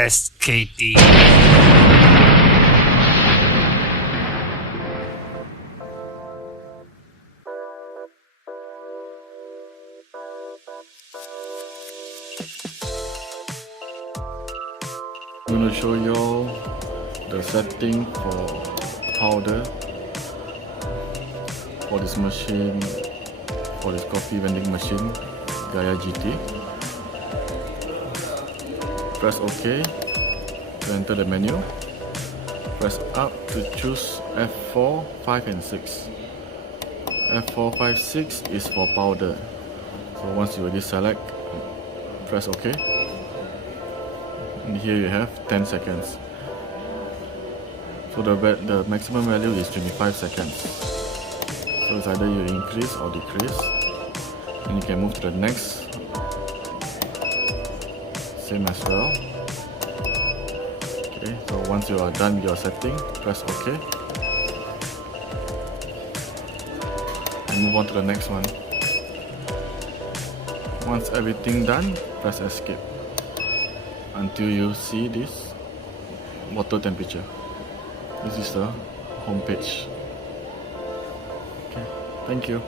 Press KT. I'm going to show you all the setting for powder for this machine, for this coffee vending machine, Gaia GT. Press OK to enter the menu. Press up to choose F4, 5 and 6. F4, 5, 6 is for powder. So once you already select, press OK. And here you have 10 seconds. So the maximum value is 25 seconds. So it's either you increase or decrease. And you can move to the next. Same as well. Okay, so once you are done with your setting, press OK. And move on to the next one. Once everything done, press escape until you see this water temperature. This is the home page. Okay, thank you.